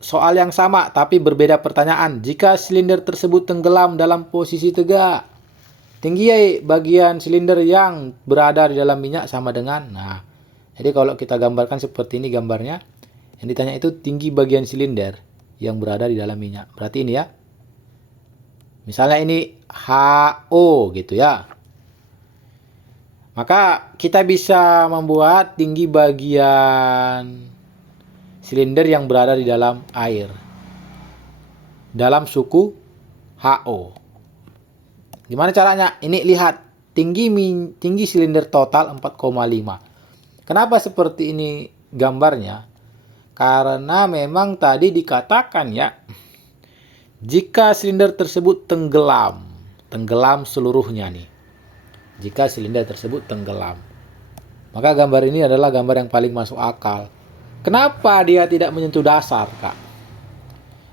soal yang sama tapi berbeda pertanyaan. Jika silinder tersebut tenggelam dalam posisi tegak, tinggi bagian silinder yang berada di dalam minyak sama dengan. Nah, jadi kalau kita gambarkan seperti ini gambarnya, yang ditanya itu tinggi bagian silinder yang berada di dalam minyak. Berarti ini ya. Misalnya ini HO gitu ya. Maka kita bisa membuat tinggi bagian silinder yang berada di dalam air dalam suku HO. Gimana caranya? Ini lihat tinggi silinder total 4,5. Kenapa seperti ini gambarnya? Karena memang tadi dikatakan ya, jika silinder tersebut tenggelam seluruhnya nih. Jika silinder tersebut tenggelam, maka gambar ini adalah gambar yang paling masuk akal. Kenapa dia tidak menyentuh dasar, Kak?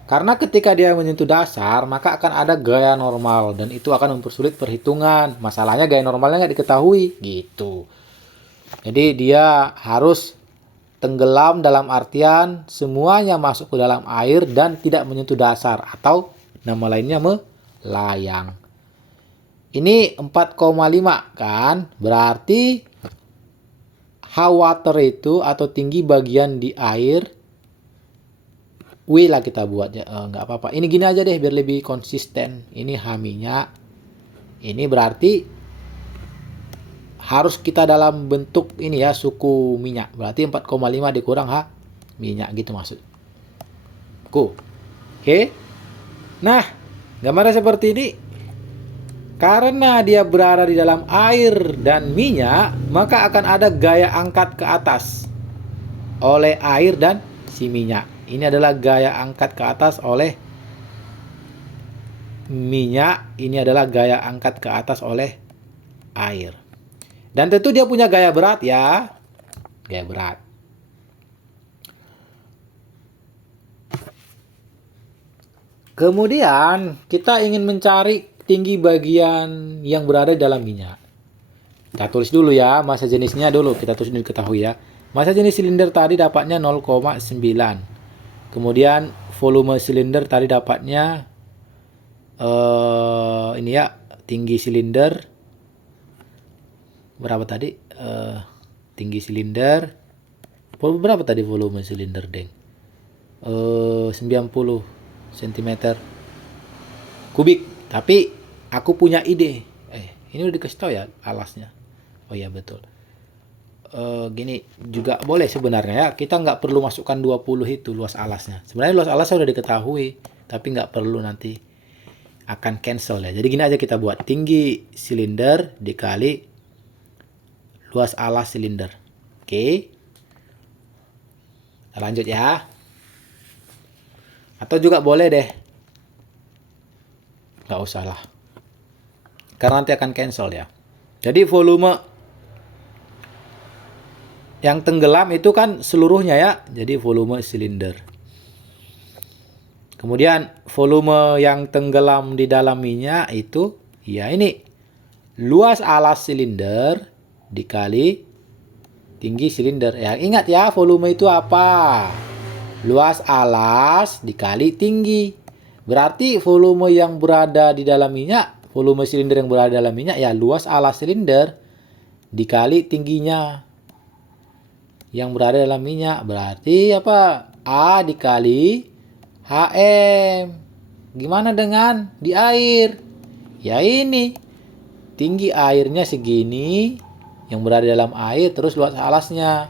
Karena ketika dia menyentuh dasar, maka akan ada gaya normal dan itu akan mempersulit perhitungan. Masalahnya gaya normalnya nggak diketahui, gitu. Jadi dia harus tenggelam dalam artian semuanya masuk ke dalam air dan tidak menyentuh dasar atau nama lainnya melayang. Ini 4,5 kan? Berarti H water itu atau tinggi bagian di air, W lah kita buat ya, nggak apa-apa. Ini gini aja deh biar lebih konsisten. Ini H minyak. Ini berarti harus kita dalam bentuk ini ya, suku minyak. Berarti 4,5 dikurang H minyak gitu maksudku. Oke. Nah, gambarnya seperti ini. Karena dia berada di dalam air dan minyak, maka akan ada gaya angkat ke atas oleh air dan si minyak. Ini adalah gaya angkat ke atas oleh minyak. Ini adalah gaya angkat ke atas oleh air. Dan tentu dia punya gaya berat ya. Gaya berat. Kemudian kita ingin mencari tinggi bagian yang berada di dalam minyak. Kita tulis dulu ya, massa jenisnya dulu. Kita tulis dulu diketahui ya. Massa jenis silinder tadi dapatnya 0,9. Kemudian volume silinder tadi dapatnya ini ya, tinggi silinder berapa tadi? Tinggi silinder berapa tadi volume silinder, Deng? 90 cm kubik. Tapi aku punya ide. Ini udah dikasih tahu ya alasnya. Oh iya betul. Gini juga boleh sebenarnya ya. Kita nggak perlu masukkan 20 itu luas alasnya. Sebenarnya luas alasnya udah diketahui, tapi nggak perlu, nanti akan cancel ya. Jadi gini aja kita buat, tinggi silinder dikali luas alas silinder. Oke. Kita lanjut ya. Atau juga boleh deh, nggak usah lah, karena nanti akan cancel ya. Jadi volume yang tenggelam itu kan seluruhnya ya, jadi volume silinder. Kemudian volume yang tenggelam di dalam minyak itu ya ini, luas alas silinder dikali tinggi silinder. Ya ingat ya, volume itu apa? Luas alas dikali tinggi. Berarti volume yang berada di dalam minyak, volume silinder yang berada di dalam minyak ya luas alas silinder dikali tingginya yang berada dalam minyak. Berarti apa? A dikali HM. Gimana dengan di air? Ya ini, tinggi airnya segini yang berada dalam air, terus luas alasnya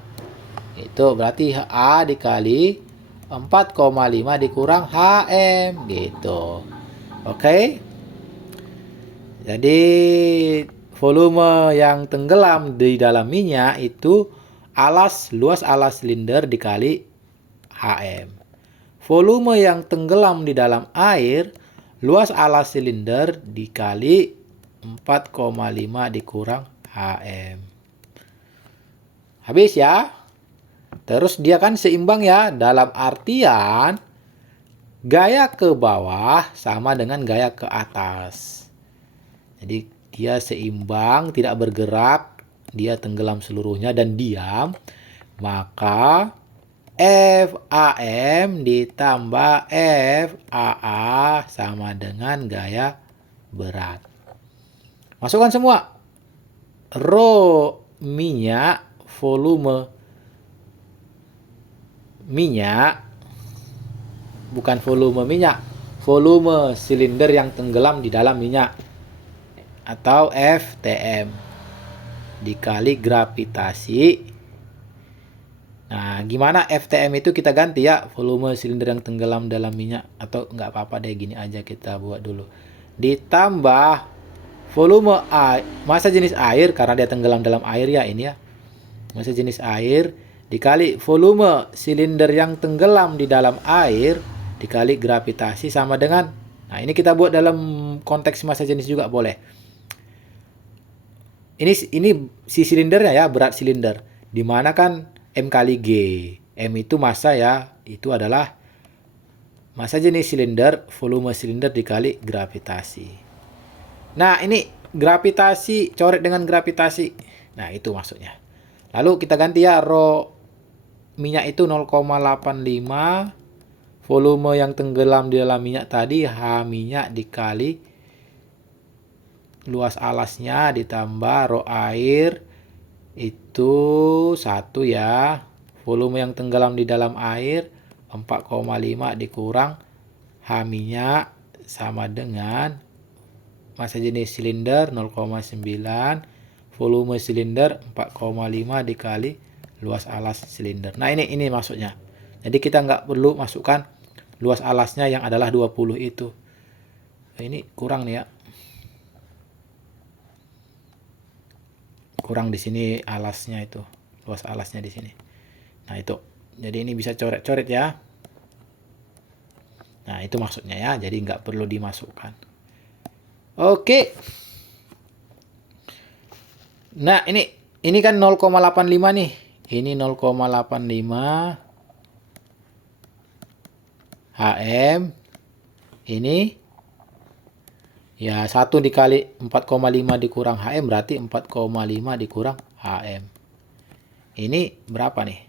itu berarti A dikali 4,5 dikurang HM gitu. Oke. Jadi volume yang tenggelam di dalam minyak itu luas alas silinder dikali HM. Volume yang tenggelam di dalam air, luas alas silinder dikali 4,5 dikurang HM. Habis ya. Terus dia kan seimbang ya, dalam artian gaya ke bawah sama dengan gaya ke atas. Jadi dia seimbang, tidak bergerak, dia tenggelam seluruhnya dan diam. Maka FAM ditambah FAA sama dengan gaya berat. Masukkan semua. Rho minyak, volume minyak, bukan volume minyak, volume silinder yang tenggelam di dalam minyak, atau FTM, dikali gravitasi. Nah, gimana FTM itu kita ganti ya, volume silinder yang tenggelam dalam minyak, atau nggak apa-apa deh, gini aja kita buat dulu. Ditambah volume air, massa jenis air, karena dia tenggelam dalam air ya ini ya. Massa jenis air dikali volume silinder yang tenggelam di dalam air dikali gravitasi sama dengan, nah ini kita buat dalam konteks massa jenis juga boleh. Ini si silindernya ya, berat silinder. Dimana kan M kali G. M itu massa ya, itu adalah massa jenis silinder, volume silinder dikali gravitasi. Nah, ini gravitasi, coret dengan gravitasi. Nah, itu maksudnya. Lalu kita ganti ya, rho minyak itu 0,85, volume yang tenggelam di dalam minyak tadi, H minyak dikali luas alasnya ditambah rho air itu 1 ya. Volume yang tenggelam di dalam air 4,5 dikurang H minyak sama dengan massa jenis silinder 0,9, volume silinder 4,5 dikali luas alas silinder. Nah, ini maksudnya. Jadi kita nggak perlu masukkan luas alasnya yang adalah 20 itu. Nah, ini kurang nih ya. Kurang di sini alasnya itu, luas alasnya di sini. Nah, itu. Jadi ini bisa coret-coret ya. Nah, itu maksudnya ya. Jadi nggak perlu dimasukkan. Oke. Nah, ini kan 0,85 nih. Ini 0,85 HM. Ini ya 1 dikali 4,5 dikurang HM berarti 4,5 dikurang HM. Ini berapa nih?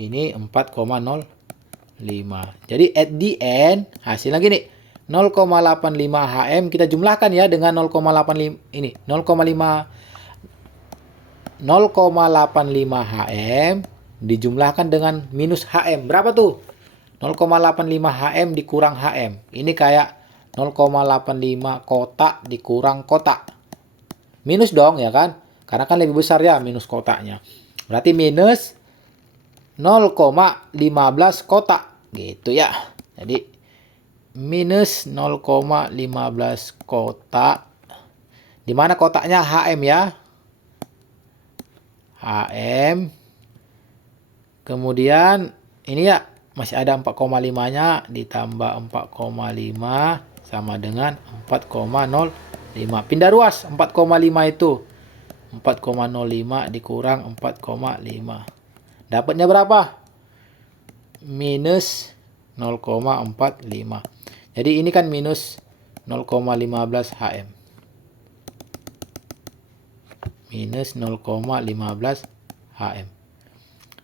Ini 4,05. Jadi at the end hasilnya gini. 0,85 HM kita jumlahkan ya dengan 0,85 ini. 0,85 HM dijumlahkan dengan minus HM. Berapa tuh? 0,85 HM dikurang HM. Ini kayak 0,85 kotak dikurang kotak. Minus dong ya kan? Karena kan lebih besar ya minus kotaknya. Berarti minus 0,15 kotak. Gitu ya. Jadi minus 0,15 kotak. Dimana kotaknya HM ya. HM. Kemudian ini ya masih ada 4,5-nya ditambah 4,5 sama dengan 4,05. Pindah ruas 4,5 itu. 4,05 dikurang 4,5. Dapatnya berapa? Minus 0,45. Jadi ini kan minus 0,15 HM. Minus 0,15 HM.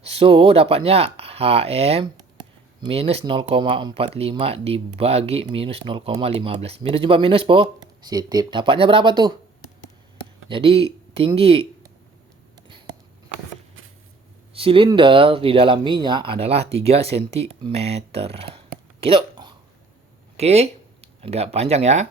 So, dapatnya HM minus 0,45 dibagi minus 0,15. Minus jumpa minus positif. Dapatnya berapa tuh? Jadi tinggi silinder di dalam minyak adalah 3 cm. Gitu. Oke, agak panjang ya.